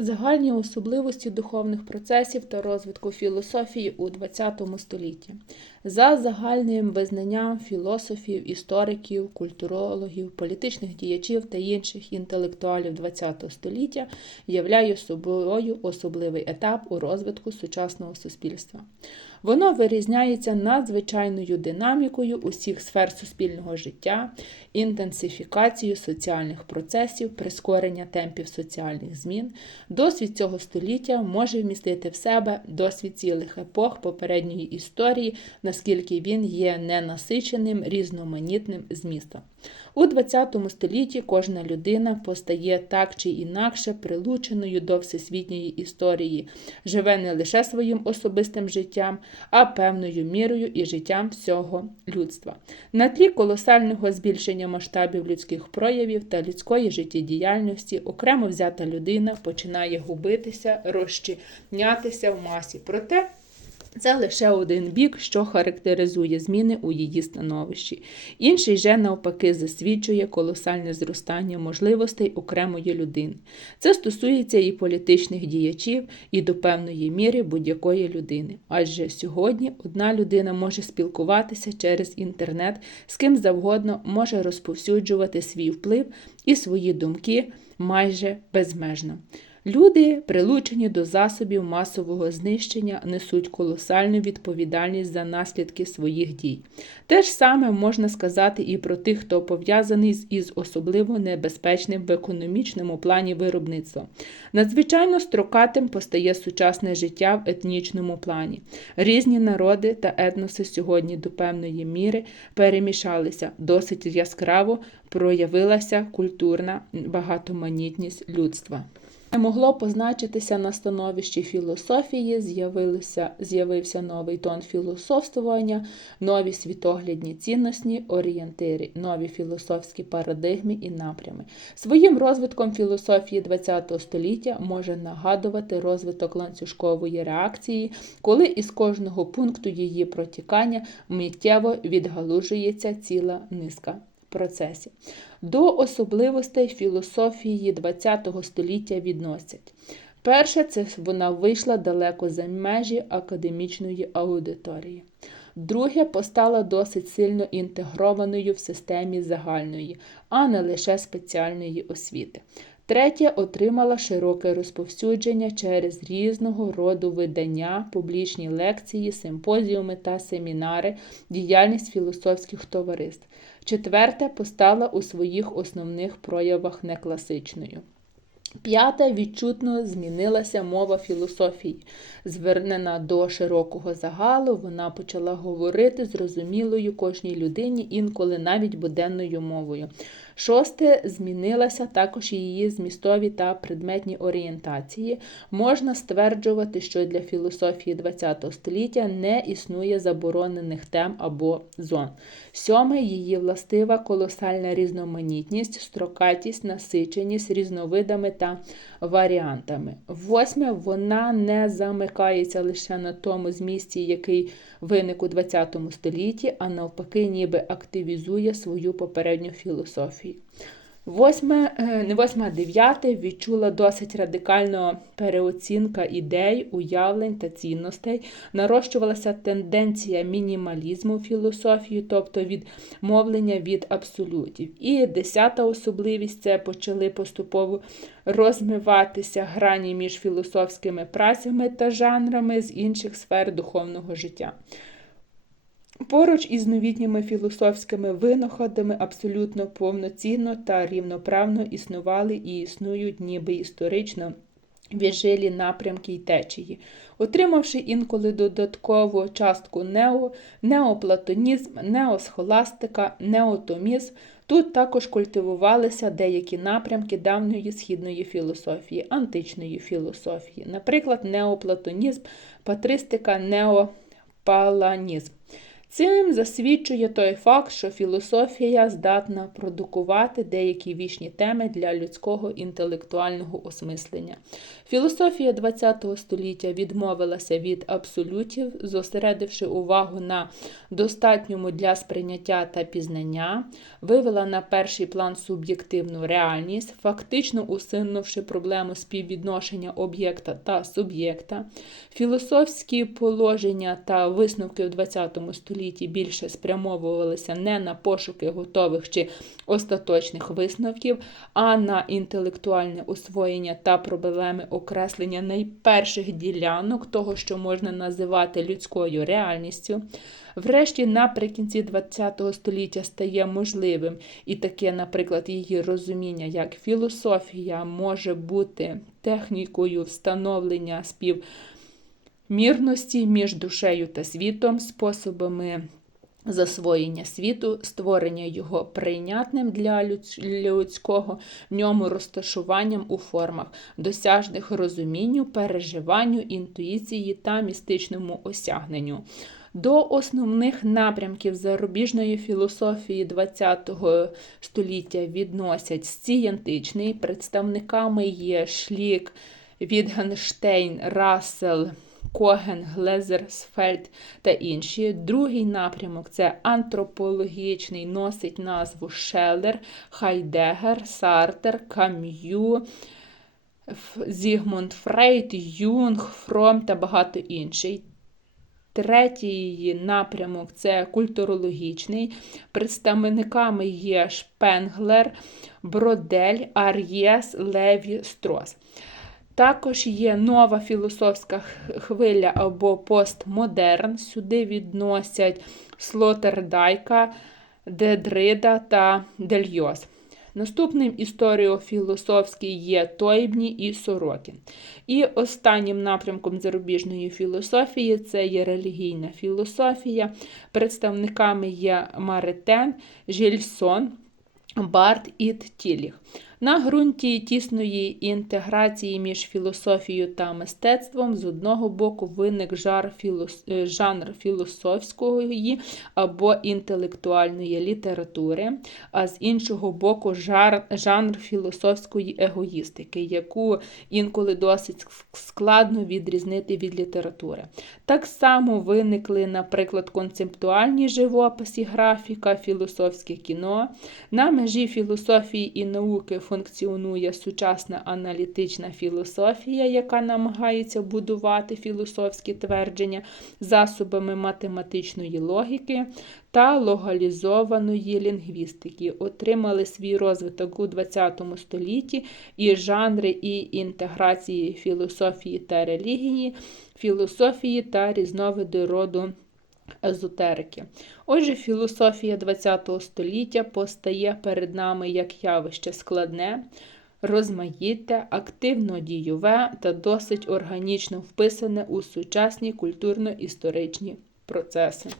Загальні особливості духовних процесів та розвитку філософії у ХХ столітті. За загальним визнанням філософів, істориків, культурологів, політичних діячів та інших інтелектуалів ХХ століття являє собою особливий етап у розвитку сучасного суспільства. Воно вирізняється надзвичайною динамікою усіх сфер суспільного життя, інтенсифікацією соціальних процесів, прискорення темпів соціальних змін. Досвід цього століття може вмістити в себе досвід цілих епох попередньої історії, наскільки він є ненасиченим, різноманітним змістом. У ХХ столітті кожна людина постає так чи інакше прилученою до всесвітньої історії, живе не лише своїм особистим життям, а певною мірою і життям всього людства. На тлі колосального збільшення масштабів людських проявів та людської життєдіяльності окремо взята людина починає губитися, розчинятися в масі. Проте це лише один бік, що характеризує зміни у її становищі. Інший же, навпаки, засвідчує колосальне зростання можливостей окремої людини. Це стосується і політичних діячів, і до певної міри будь-якої людини. Адже сьогодні одна людина може спілкуватися через інтернет, з ким завгодно може розповсюджувати свій вплив і свої думки майже безмежно. Люди, прилучені до засобів масового знищення, несуть колосальну відповідальність за наслідки своїх дій. Те ж саме можна сказати і про тих, хто пов'язаний із особливо небезпечним в економічному плані виробництвом. Надзвичайно строкатим постає сучасне життя в етнічному плані. Різні народи та етноси сьогодні до певної міри перемішалися, досить яскраво проявилася культурна багатоманітність людства. Не могло позначитися на становищі філософії, з'явився, новий тон філософствування, нові світоглядні цінності, орієнтири, нові філософські парадигми і напрями. Своїм розвитком філософії ХХ століття може нагадувати розвиток ланцюжкової реакції, коли із кожного пункту її протікання миттєво відгалужується ціла низка процесів. До особливостей філософії ХХ століття відносять. Перше, це вона вийшла далеко за межі академічної аудиторії. Друге, постала досить сильно інтегрованою в системі загальної, а не лише спеціальної освіти. Третє отримала широке розповсюдження через різного роду видання, публічні лекції, симпозіуми та семінари, діяльність філософських товариств. Четверте постала у своїх основних проявах некласичною. П'яте відчутно змінилася мова філософії. Звернена до широкого загалу, вона почала говорити зрозумілою кожній людині, інколи навіть буденною мовою. Шосте змінилася також її змістові та предметні орієнтації. Можна стверджувати, що для філософії ХХ століття не існує заборонених тем або зон. Сьоме її властива колосальна різноманітність, строкатість, насиченість різновидами та варіантами. Восьме, вона не замикається лише на тому змісті, який виник у ХХ столітті, а навпаки, ніби активізує свою попередню філософію. Восьме, е, не восьме, а дев'яте відчула досить радикальна переоцінка ідей, уявлень та цінностей. Нарощувалася тенденція мінімалізму філософії, тобто відмовлення від абсолютів. І десята особливість це почали поступово розмиватися грані між філософськими працями та жанрами з інших сфер духовного життя. Поруч із новітніми філософськими винаходами абсолютно повноцінно та рівноправно існували і існують ніби історично віджилі напрямки й течії, отримавши інколи додаткову частку нео, неоплатонізм, неосхоластика, неотомізм, Тут також культивувалися деякі напрямки давньої східної філософії, античної філософії, наприклад, неоплатонізм, патристика, неопаланізм. Цим засвідчує той факт, що філософія здатна продукувати деякі вічні теми для людського інтелектуального осмислення. Філософія ХХ століття відмовилася від абсолютів, зосередивши увагу на достатньому для сприйняття та пізнання, вивела на перший план суб'єктивну реальність, фактично усунувши проблему співвідношення об'єкта та суб'єкта. Філософські положення та висновки в ХХ столітті більше спрямовувалися не на пошуки готових чи остаточних висновків, а на інтелектуальне освоєння та проблеми окреслення найперших ділянок того, що можна називати людською реальністю. Врешті, наприкінці ХХ століття стає можливим і таке, наприклад, її розуміння, як філософія може бути технікою встановлення співмірності між душею та світом, способами засвоєння світу, створення його прийнятним для людського в ньому розташуванням у формах, досяжних розумінню, переживанню, інтуїції та містичному осягненню. До основних напрямків зарубіжної філософії ХХ століття відносять сціянтичний, представниками є Шлік, Вітгенштейн, Рассел, Коген, Глезер, Сфельд та інші. Другий напрямок це антропологічний, носить назву Шеллер, Хайдегер, Сартер, Кам'ю. Зігмунд Фрейд, Юнг, Фром та багато інших. Третій напрямок це культурологічний. Представниками є Шпенглер, Бродель, Ар'єс, Леві, Строс. Також є нова філософська хвиля або постмодерн. Сюди відносять Слотердайка, Дедрида та Дельйос. Наступним історіофілософський є Тойбні і Сорокін. І останнім напрямком зарубіжної філософії це є релігійна філософія. Представниками є Маретен, Жільсон, Барт і Тіліх. На ґрунті тісної інтеграції між філософією та мистецтвом з одного боку виник жар філос... жанр філософської або інтелектуальної літератури, а з іншого боку, жар... жанр філософської егоїстики, яку інколи досить складно відрізнити від літератури. Так само виникли, наприклад, концептуальні живописи, графіка, філософське кіно. На межі філософії і науки функціонує сучасна аналітична філософія, яка намагається будувати філософські твердження засобами математичної логіки та логалізованої лінгвістики. Отримали свій розвиток у ХХ столітті і жанри і інтеграції філософії та релігії, філософії та різновиди роду езотерики. Отже, філософія ХХ століття постає перед нами як явище складне, розмаїте, активно дійове та досить органічно вписане у сучасні культурно-історичні процеси.